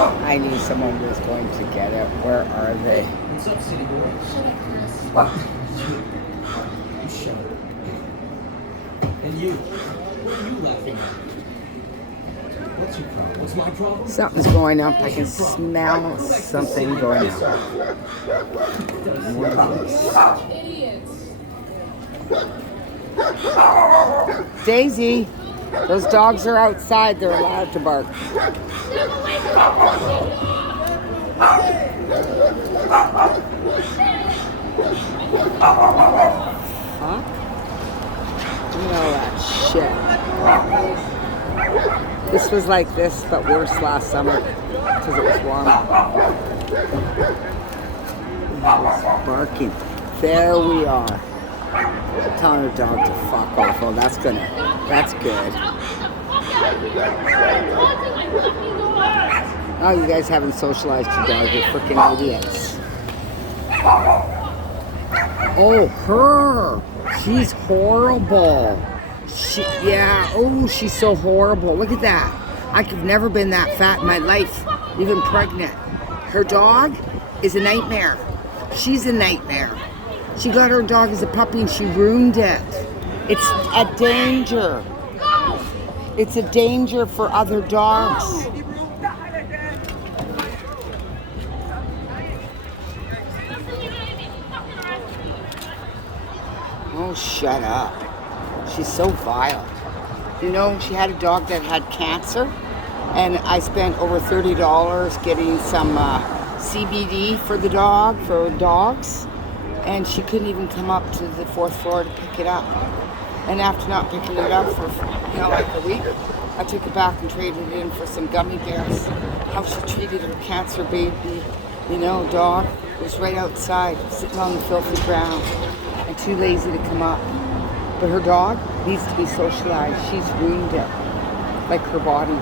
I knew someone was going to get it. Where are they? What's up, city boy? You shut up. And you? What are you laughing at? What's your problem? What's my problem? Something's going up. I can smell something going up. Daisy, those dogs are outside. They're allowed to bark. Huh? Look at all that shit. This was like this, but worse last summer because it was warm. It was barking. There we are. Telling her dog to fuck off. Oh, that's good. Oh, you guys haven't socialized your dog. You're freaking idiots. Oh, her. She's horrible. She's so horrible. Look at that. I've never been that fat in my life, even pregnant. Her dog is a nightmare. She's a nightmare. She got her dog as a puppy and she ruined it. It's a danger. It's a danger for other dogs. Oh, shut up. She's so vile. You know, she had a dog that had cancer, and I spent over $30 getting some CBD for the dog, for dogs, and she couldn't even come up to the 4th floor to pick it up. And after not picking it up for, like a week, I took it back and traded it in for some gummy bears. How she treated her cancer baby, dog, was right outside, sitting on the filthy ground, and too lazy to come up. But her dog needs to be socialized. She's ruined it, like her body.